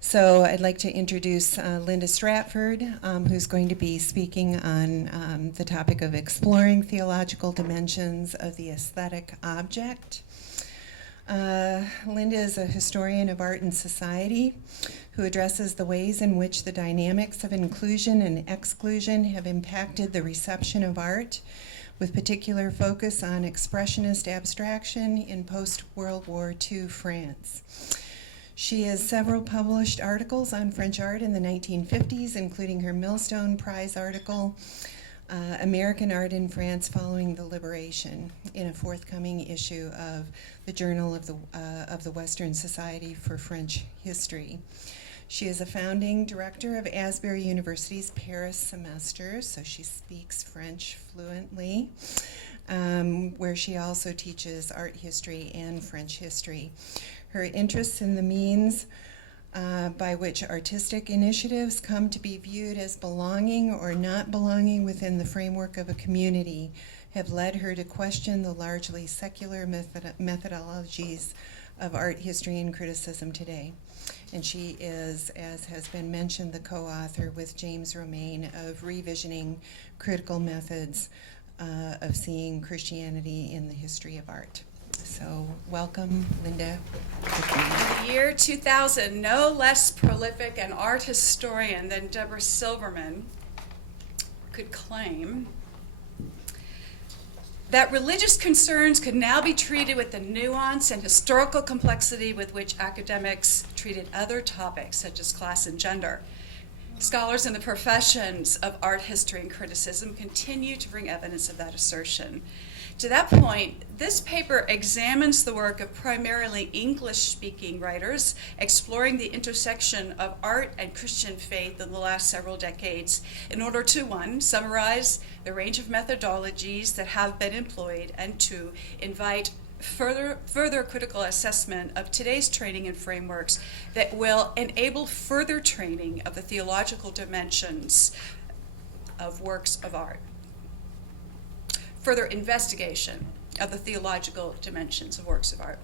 So I'd like to introduce Linda Stratford, who's going to be speaking on the topic of exploring theological dimensions of the aesthetic object. Linda is a historian of art and society who addresses the ways in which the dynamics of inclusion and exclusion have impacted the reception of art, with particular focus on expressionist abstraction in post-World War II France. She has several published articles on French art in the 1950s, including her Millstone Prize article, American Art in France Following the Liberation, in a forthcoming issue of the Journal of the Western Society for French History. She is a founding director of Asbury University's Paris semester, so she speaks French fluently, where she also teaches art history and French history. Her interests in the means by which artistic initiatives come to be viewed as belonging or not belonging within the framework of a community have led her to question the largely secular methodologies of art history and criticism today. And she is, as has been mentioned, the co-author with James Romaine of Revisioning Critical Methods of Seeing Christianity in the History of Art. So welcome, Linda. In the year 2000, no less prolific an art historian than Deborah Silverman could claim that religious concerns could now be treated with the nuance and historical complexity with which academics treated other topics such as class and gender. Scholars in the professions of art history and criticism continue to bring evidence of that assertion. To that point, this paper examines the work of primarily English-speaking writers exploring the intersection of art and Christian faith in the last several decades in order to, one, summarize the range of methodologies that have been employed, and two, invite further critical assessment of today's training and frameworks that will enable further training of the theological dimensions of works of art. Further investigation of the theological dimensions of works of art.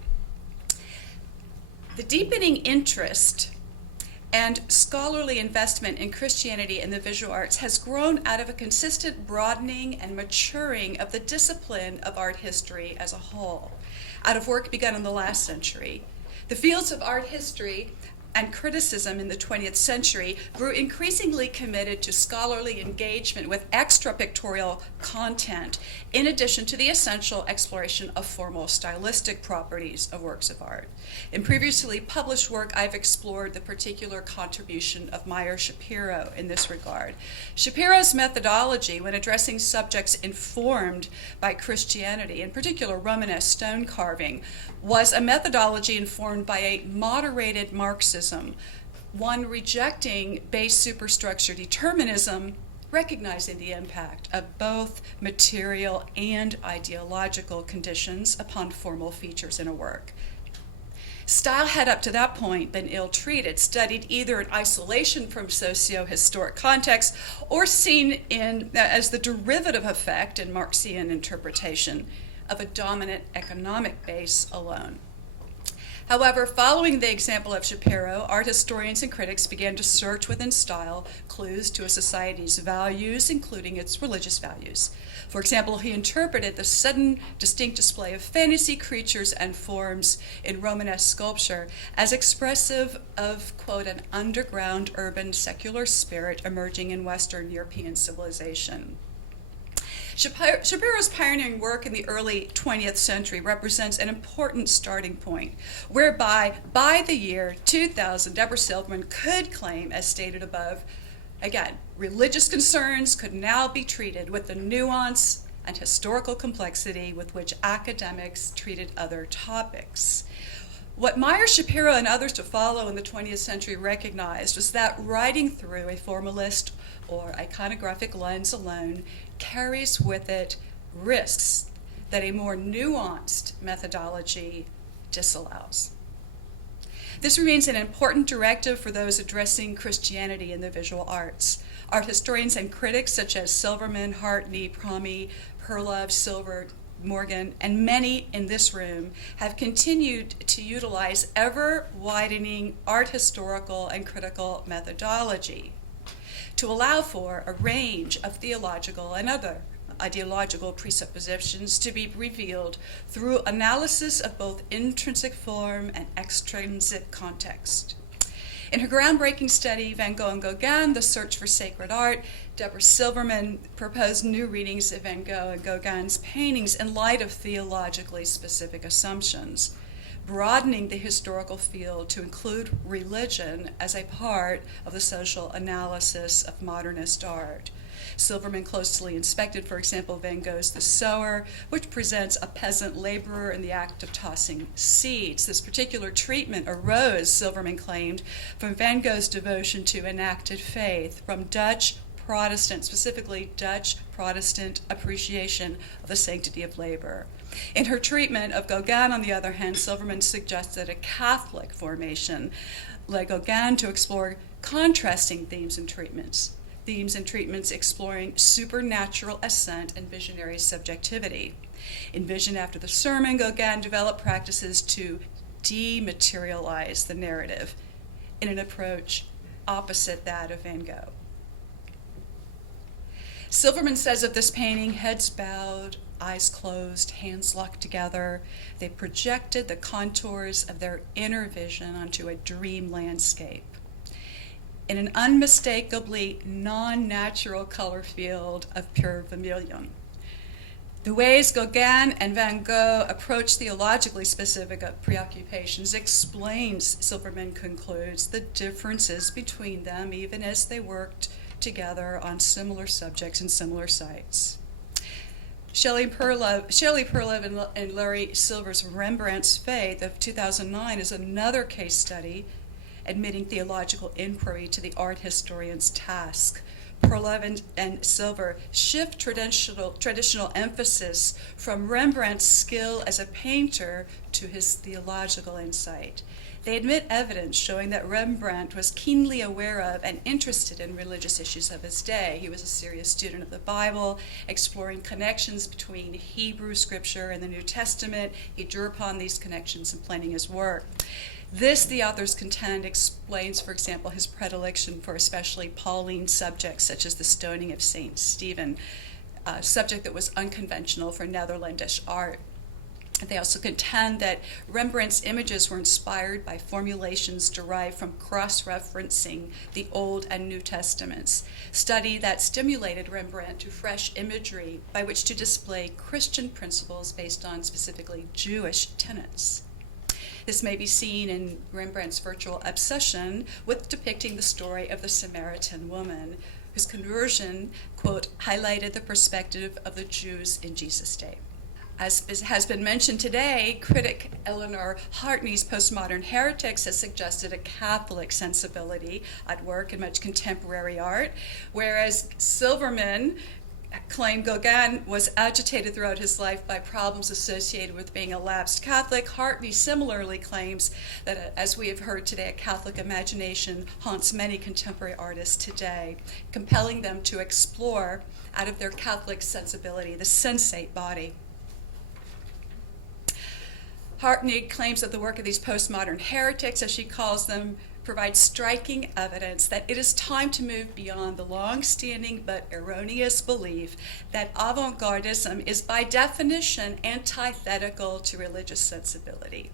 The deepening interest and scholarly investment in Christianity and the visual arts has grown out of a consistent broadening and maturing of the discipline of art history as a whole, out of work begun in the last century. The fields of art history and criticism in the 20th century grew increasingly committed to scholarly engagement with extra-pictorial content, in addition to the essential exploration of formal stylistic properties of works of art. In previously published work, I've explored the particular contribution of Meyer Shapiro in this regard. Shapiro's methodology when addressing subjects informed by Christianity, in particular Romanesque stone carving, was a methodology informed by a moderated Marxism, one rejecting base superstructure determinism, recognizing the impact of both material and ideological conditions upon formal features in a work. Style had up to that point been ill-treated, studied either in isolation from socio-historic context or seen as the derivative effect in Marxian interpretation of a dominant economic base alone. However, following the example of Shapiro, art historians and critics began to search within style clues to a society's values, including its religious values. For example, he interpreted the sudden distinct display of fantasy creatures and forms in Romanesque sculpture as expressive of, quote, an underground urban secular spirit emerging in Western European civilization. Shapiro's pioneering work in the early 20th century represents an important starting point, whereby by the year 2000, Deborah Silverman could claim, as stated above, again, religious concerns could now be treated with the nuance and historical complexity with which academics treated other topics. What Meyer Shapiro and others to follow in the 20th century recognized was that writing through a formalist or iconographic lens alone carries with it risks that a more nuanced methodology disallows. This remains an important directive for those addressing Christianity in the visual arts. Art historians and critics such as Silverman, Hartney, Promy, Perlove, Silver, Morgan, and many in this room have continued to utilize ever-widening art historical and critical methodology to allow for a range of theological and other ideological presuppositions to be revealed through analysis of both intrinsic form and extrinsic context. In her groundbreaking study, Van Gogh and Gauguin, The Search for Sacred Art, Deborah Silverman proposed new readings of Van Gogh and Gauguin's paintings in light of theologically specific assumptions, broadening the historical field to include religion as a part of the social analysis of modernist art. Silverman closely inspected, for example, Van Gogh's The Sower, which presents a peasant laborer in the act of tossing seeds. This particular treatment arose, Silverman claimed, from Van Gogh's devotion to enacted faith, from Dutch Protestant, specifically Dutch Protestant appreciation of the sanctity of labor. In her treatment of Gauguin, on the other hand, Silverman suggested a Catholic formation led Gauguin to explore contrasting themes and treatments exploring supernatural ascent and visionary subjectivity. In Vision After the Sermon, Gauguin developed practices to dematerialize the narrative in an approach opposite that of Van Gogh. Silverman says of this painting, heads bowed, eyes closed, hands locked together, they projected the contours of their inner vision onto a dream landscape. In an unmistakably non-natural color field of pure vermilion. The ways Gauguin and Van Gogh approach theologically specific preoccupations explains, Silverman concludes, the differences between them even as they worked together on similar subjects in similar sites. Shelley Perlove and Larry Silver's Rembrandt's Faith of 2009 is another case study admitting theological inquiry to the art historian's task. Perlove and Silver shift traditional emphasis from Rembrandt's skill as a painter to his theological insight. They admit evidence showing that Rembrandt was keenly aware of and interested in religious issues of his day. He was a serious student of the Bible, exploring connections between Hebrew scripture and the New Testament. He drew upon these connections in planning his work. This, the authors contend, explains, for example, his predilection for especially Pauline subjects, such as the stoning of St. Stephen, a subject that was unconventional for Netherlandish art. They also contend that Rembrandt's images were inspired by formulations derived from cross-referencing the Old and New Testaments, study that stimulated Rembrandt to fresh imagery by which to display Christian principles based on specifically Jewish tenets. This may be seen in Rembrandt's virtual obsession with depicting the story of the Samaritan woman, whose conversion, quote, highlighted the perspective of the Jews in Jesus' day. As has been mentioned today, critic Eleanor Hartney's Postmodern Heretics has suggested a Catholic sensibility at work in much contemporary art, whereas Silverman claimed Gauguin was agitated throughout his life by problems associated with being a lapsed Catholic. Hartney similarly claims that, as we have heard today, a Catholic imagination haunts many contemporary artists today, compelling them to explore, out of their Catholic sensibility, the sensate body. Hartney claims that the work of these postmodern heretics, as she calls them, provides striking evidence that it is time to move beyond the long-standing but erroneous belief that avant-gardism is by definition antithetical to religious sensibility.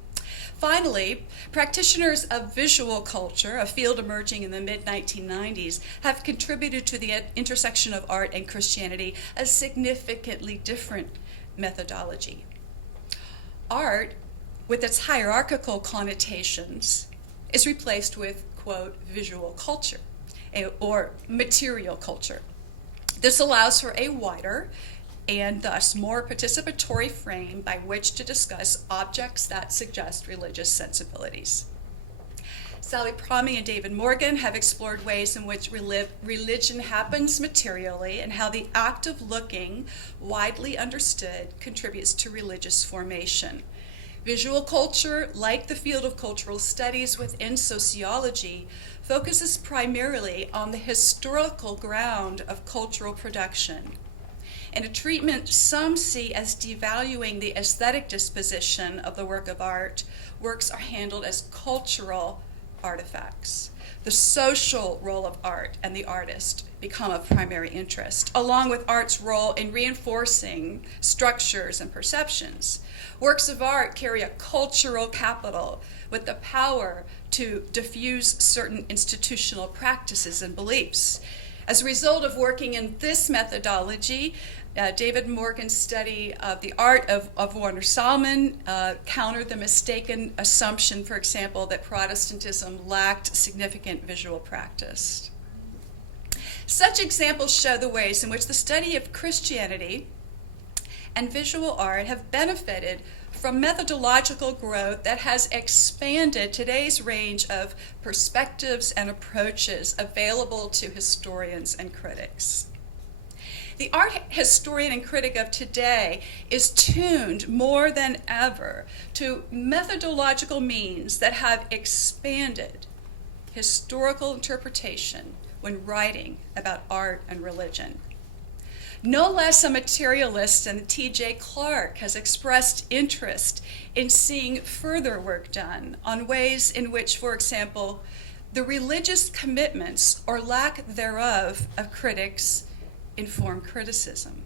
Finally, practitioners of visual culture, a field emerging in the mid-1990s, have contributed to the intersection of art and Christianity a significantly different methodology. Art, with its hierarchical connotations, is replaced with, quote, visual culture, or material culture. This allows for a wider and thus more participatory frame by which to discuss objects that suggest religious sensibilities. Sally Promy and David Morgan have explored ways in which religion happens materially and how the act of looking, widely understood, contributes to religious formation. Visual culture, like the field of cultural studies within sociology, focuses primarily on the historical ground of cultural production. in a treatment some see as devaluing the aesthetic disposition of the work of art. Works are handled as cultural artifacts. The social role of art and the artist become of primary interest, along with art's role in reinforcing structures and perceptions. Works of art carry a cultural capital with the power to diffuse certain institutional practices and beliefs. As a result of working in this methodology, David Morgan's study of the art of Warner Salmon countered the mistaken assumption, for example, that Protestantism lacked significant visual practice. Such examples show the ways in which the study of Christianity and visual art have benefited from methodological growth that has expanded today's range of perspectives and approaches available to historians and critics. The art historian and critic of today is tuned more than ever to methodological means that have expanded historical interpretation when writing about art and religion. No less a materialist than T.J. Clark has expressed interest in seeing further work done on ways in which, for example, the religious commitments or lack thereof of critics inform criticism.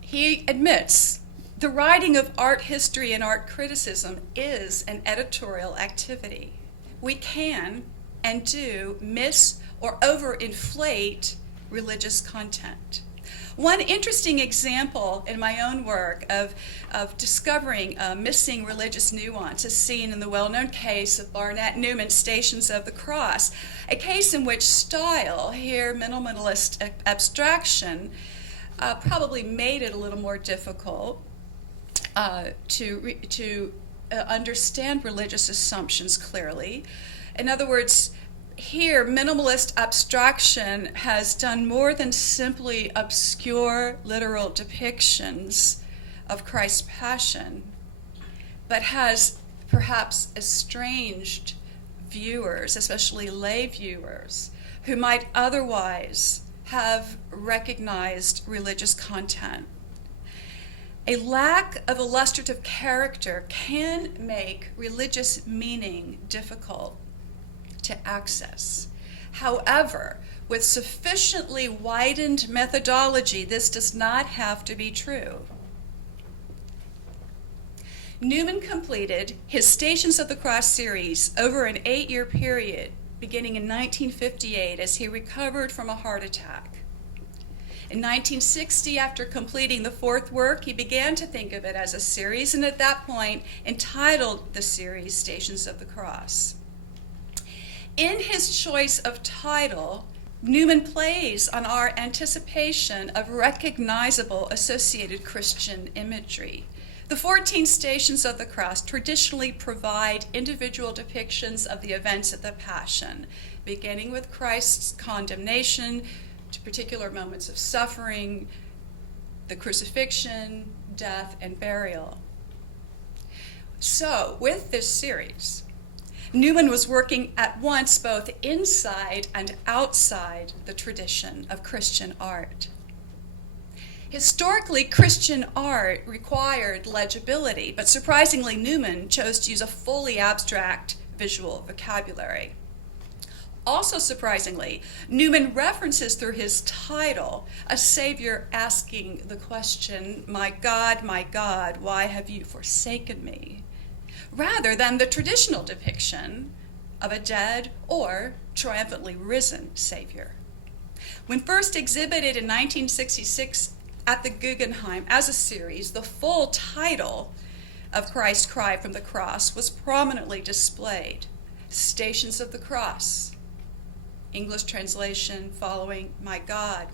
He admits the writing of art history and art criticism is an editorial activity. We can and do miss or overinflate religious content. One interesting example in my own work of discovering missing religious nuance is seen in the well-known case of Barnett Newman's Stations of the Cross, a case in which style, here minimalist abstraction, probably made it a little more difficult to understand religious assumptions clearly. In other words, here, minimalist abstraction has done more than simply obscure literal depictions of Christ's passion, but has perhaps estranged viewers, especially lay viewers, who might otherwise have recognized religious content. A lack of illustrative character can make religious meaning difficult to access. However, with sufficiently widened methodology, this does not have to be true. Newman completed his Stations of the Cross series over an 8-year period, beginning in 1958 as he recovered from a heart attack. In 1960, after completing the fourth work, he began to think of it as a series, and at that point entitled the series Stations of the Cross. In his choice of title, Newman plays on our anticipation of recognizable associated Christian imagery. The 14 Stations of the Cross traditionally provide individual depictions of the events of the Passion, beginning with Christ's condemnation to particular moments of suffering, the crucifixion, death, and burial. So, with this series, Newman was working at once both inside and outside the tradition of Christian art. Historically, Christian art required legibility, but surprisingly, Newman chose to use a fully abstract visual vocabulary. Also surprisingly, Newman references through his title a Savior asking the question, my God, why have you forsaken me?" rather than the traditional depiction of a dead or triumphantly risen Savior. When first exhibited in 1966 at the Guggenheim as a series, the full title of Christ's Cry from the Cross was prominently displayed. Stations of the Cross, English translation following, my God,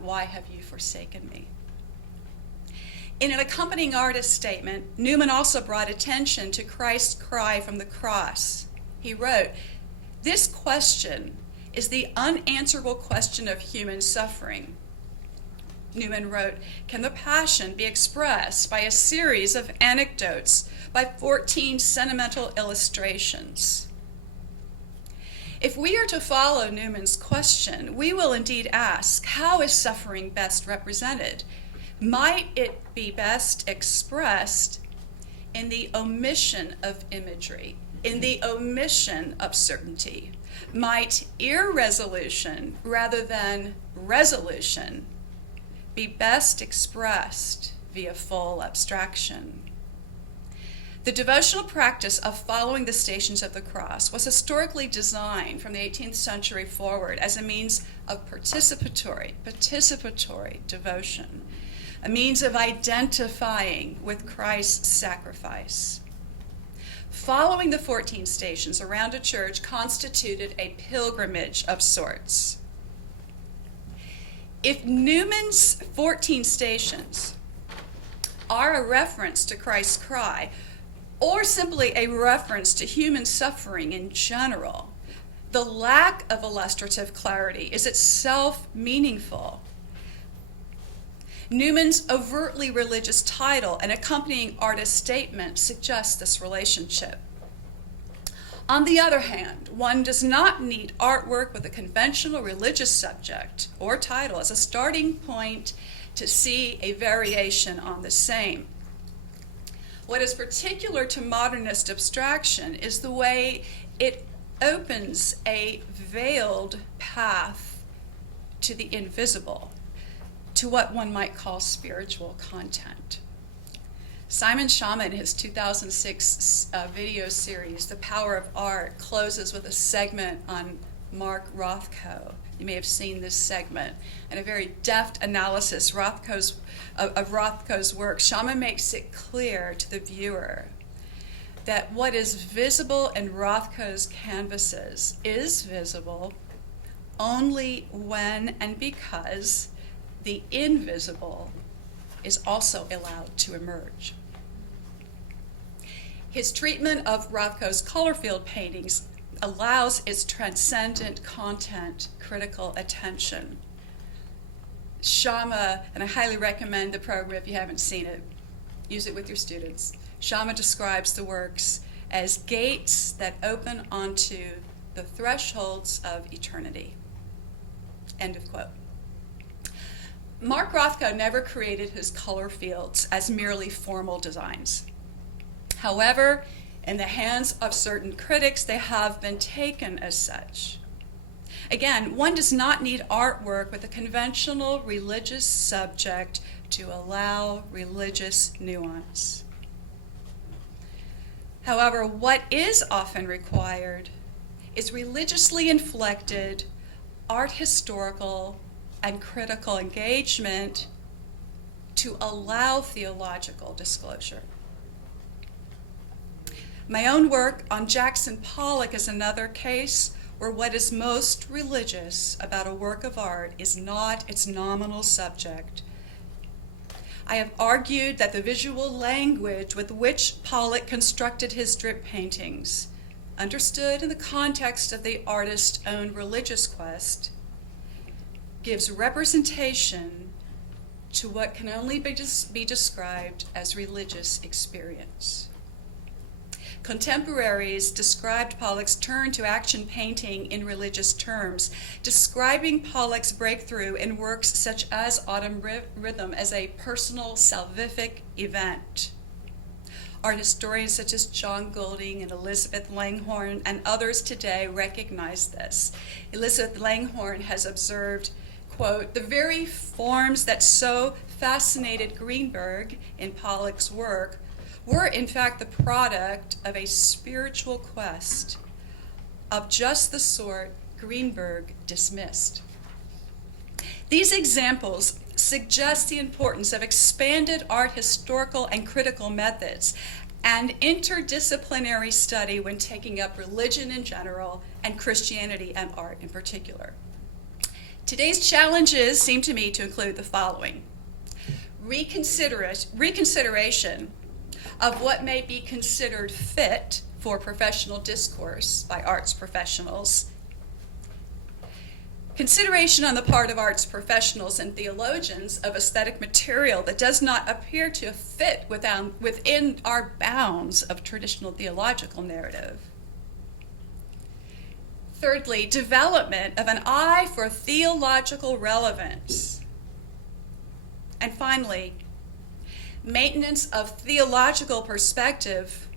why have you forsaken me?" In an accompanying artist statement, Newman also brought attention to Christ's cry from the cross. He wrote, "This question is the unanswerable question of human suffering." Newman wrote, "Can the Passion be expressed by a series of anecdotes, by 14 sentimental illustrations?" If we are to follow Newman's question, we will indeed ask, how is suffering best represented? Might it be best expressed in the omission of imagery, in the omission of certainty? Might irresolution rather than resolution be best expressed via full abstraction? The devotional practice of following the Stations of the Cross was historically designed from the 18th century forward as a means of participatory devotion, a means of identifying with Christ's sacrifice. Following the 14 stations around a church constituted a pilgrimage of sorts. If Newman's 14 stations are a reference to Christ's cry, or simply a reference to human suffering in general, the lack of illustrative clarity is itself meaningful. Newman's overtly religious title and accompanying artist statement suggest this relationship. On the other hand, one does not need artwork with a conventional religious subject or title as a starting point to see a variation on the same. What is particular to modernist abstraction is the way it opens a veiled path to the invisible, to what one might call spiritual content. Simon Schama, in his 2006 video series, The Power of Art, closes with a segment on Mark Rothko. You may have seen this segment. And a very deft analysis of Rothko's work, Schama makes it clear to the viewer that what is visible in Rothko's canvases is visible only when and because the invisible is also allowed to emerge. His treatment of Rothko's color field paintings allows its transcendent content critical attention. Schama, and I highly recommend the program if you haven't seen it, use it with your students. Schama describes the works as gates that open onto the thresholds of eternity. End of quote. Mark Rothko never created his color fields as merely formal designs. However, in the hands of certain critics, they have been taken as such. Again, one does not need artwork with a conventional religious subject to allow religious nuance. However, what is often required is religiously inflected art historical and critical engagement to allow theological disclosure. My own work on Jackson Pollock is another case where what is most religious about a work of art is not its nominal subject. I have argued that the visual language with which Pollock constructed his drip paintings, understood in the context of the artist's own religious quest, gives representation to what can only be described as religious experience. Contemporaries described Pollock's turn to action painting in religious terms, describing Pollock's breakthrough in works such as Autumn Rhythm as a personal salvific event. Art historians such as John Goulding and Elizabeth Langhorne and others today recognize this. Elizabeth Langhorne has observed, quote, the very forms that so fascinated Greenberg in Pollock's work were in fact the product of a spiritual quest of just the sort Greenberg dismissed. These examples suggest the importance of expanded art historical and critical methods and interdisciplinary study when taking up religion in general and Christianity and art in particular. Today's challenges seem to me to include the following: reconsideration of what may be considered fit for professional discourse by arts professionals, consideration on the part of arts professionals and theologians of aesthetic material that does not appear to fit within our bounds of traditional theological narrative, Thirdly, development of an eye for theological relevance. And finally, maintenance of theological perspective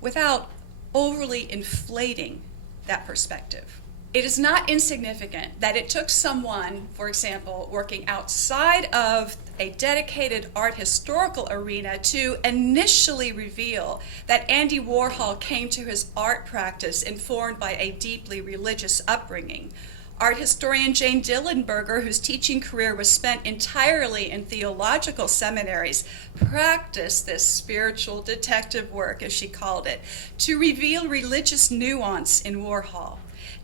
without overly inflating that perspective. It is not insignificant that it took someone, for example, working outside of a dedicated art historical arena to initially reveal that Andy Warhol came to his art practice informed by a deeply religious upbringing. Art historian Jane Dillenberger, whose teaching career was spent entirely in theological seminaries, practiced this spiritual detective work, as she called it, to reveal religious nuance in Warhol.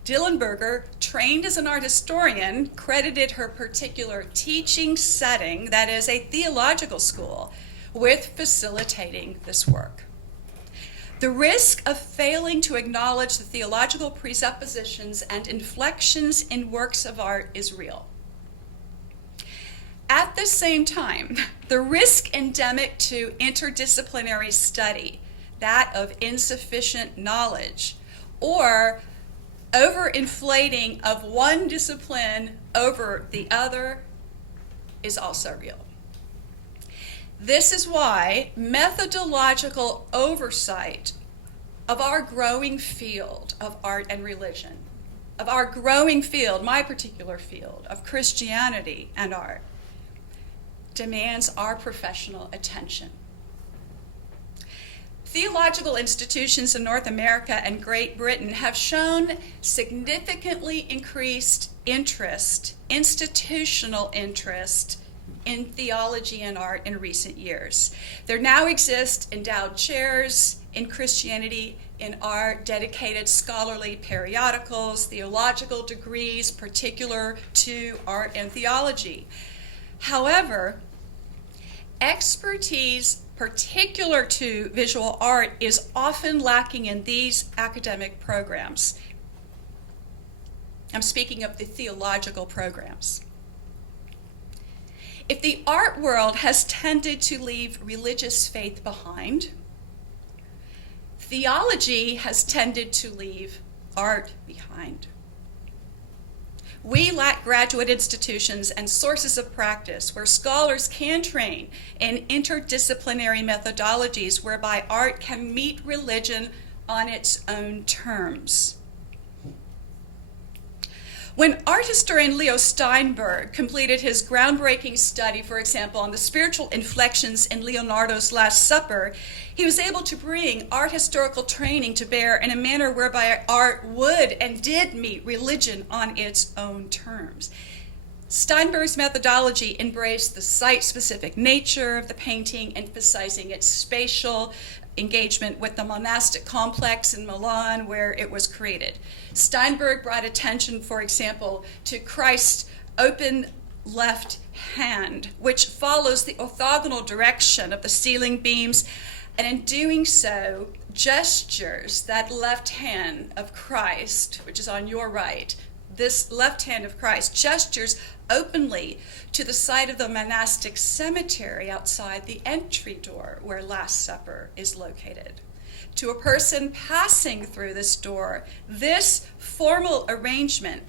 Dillenberger, trained as an art historian, credited her particular teaching setting, that is, a theological school, with facilitating this work. The risk of failing to acknowledge the theological presuppositions and inflections in works of art is real. At the same time, the risk endemic to interdisciplinary study, that of insufficient knowledge, or overinflating of one discipline over the other, is also real. This is why methodological oversight of our growing field of art and religion, of our growing field, my particular field, of Christianity and art, demands our professional attention. Theological institutions in North America and Great Britain have shown significantly increased interest, institutional interest, in theology and art in recent years. There now exist endowed chairs in Christianity, in art, dedicated scholarly periodicals, theological degrees particular to art and theology. However, expertise particular to visual art is often lacking in these academic programs. I'm speaking of the theological programs. If the art world has tended to leave religious faith behind, theology has tended to leave art behind. We lack graduate institutions and sources of practice where scholars can train in interdisciplinary methodologies whereby art can meet religion on its own terms. When art historian Leo Steinberg completed his groundbreaking study, for example, on the spiritual inflections in Leonardo's Last Supper, he was able to bring art historical training to bear in a manner whereby art would and did meet religion on its own terms. Steinberg's methodology embraced the site-specific nature of the painting, emphasizing its spatial engagement with the monastic complex in Milan where it was created. Steinberg brought attention, for example, to Christ's open left hand, which follows the orthogonal direction of the ceiling beams, and in doing so, gestures that left hand of Christ, which is on your right, this left hand of Christ gestures openly to the site of the monastic cemetery outside the entry door where Last Supper is located. To a person passing through this door, this formal arrangement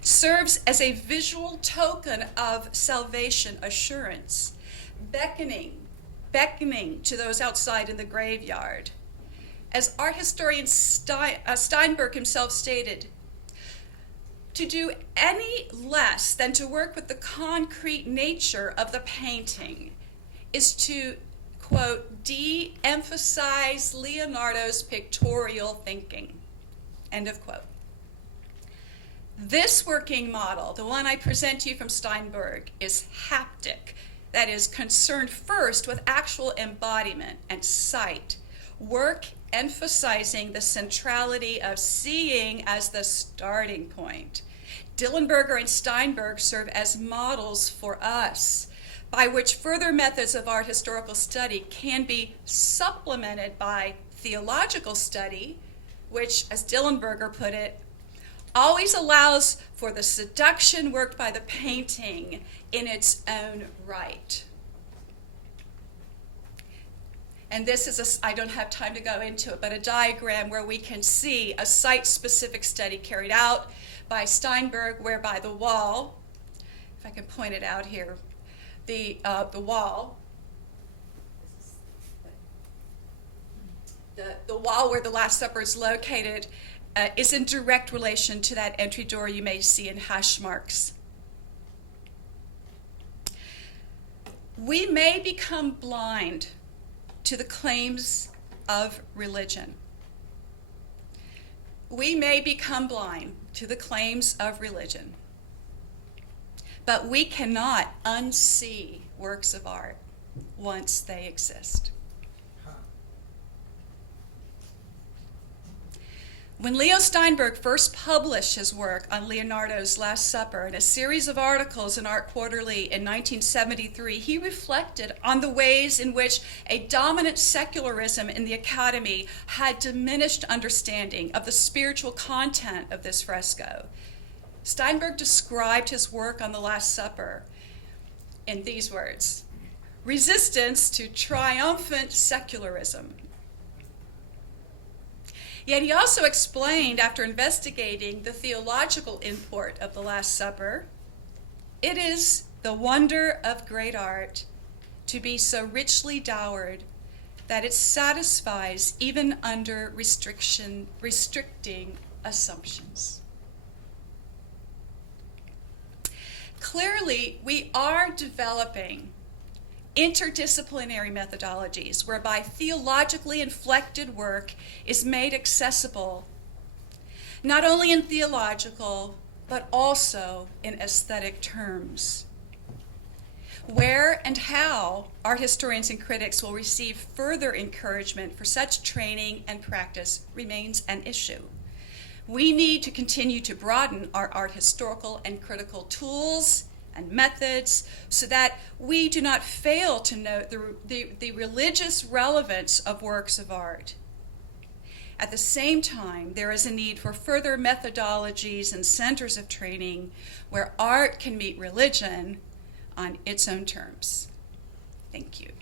serves as a visual token of salvation assurance, beckoning to those outside in the graveyard. As art historian Steinberg himself stated, to do any less than to work with the concrete nature of the painting is to, quote, de-emphasize Leonardo's pictorial thinking, end of quote. This working model, the one I present to you from Steinberg, is haptic, that is concerned first with actual embodiment and sight, work emphasizing the centrality of seeing as the starting point. Dillenberger and Steinberg serve as models for us, by which further methods of art historical study can be supplemented by theological study, which, as Dillenberger put it, always allows for the seduction worked by the painting in its own right. And this is I don't have time to go into it, but a diagram where we can see a site-specific study carried out by Steinberg, whereby the wall, if I can point it out here, the wall, the wall where the Last Supper is located is in direct relation to that entry door you may see in hash marks. We may become blind to the claims of religion. We may become blind to the claims of religion, but we cannot unsee works of art once they exist. When Leo Steinberg first published his work on Leonardo's Last Supper in a series of articles in Art Quarterly in 1973, he reflected on the ways in which a dominant secularism in the Academy had diminished understanding of the spiritual content of this fresco. Steinberg described his work on the Last Supper in these words: resistance to triumphant secularism. Yet he also explained, after investigating the theological import of the Last Supper, it is the wonder of great art to be so richly dowered that it satisfies even under restricting assumptions. Clearly, we are developing interdisciplinary methodologies whereby theologically inflected work is made accessible, not only in theological, but also in aesthetic terms. Where and how art historians and critics will receive further encouragement for such training and practice remains an issue. We need to continue to broaden our art historical and critical tools and methods so that we do not fail to note the religious relevance of works of art. At the same time, there is a need for further methodologies and centers of training where art can meet religion on its own terms. Thank you.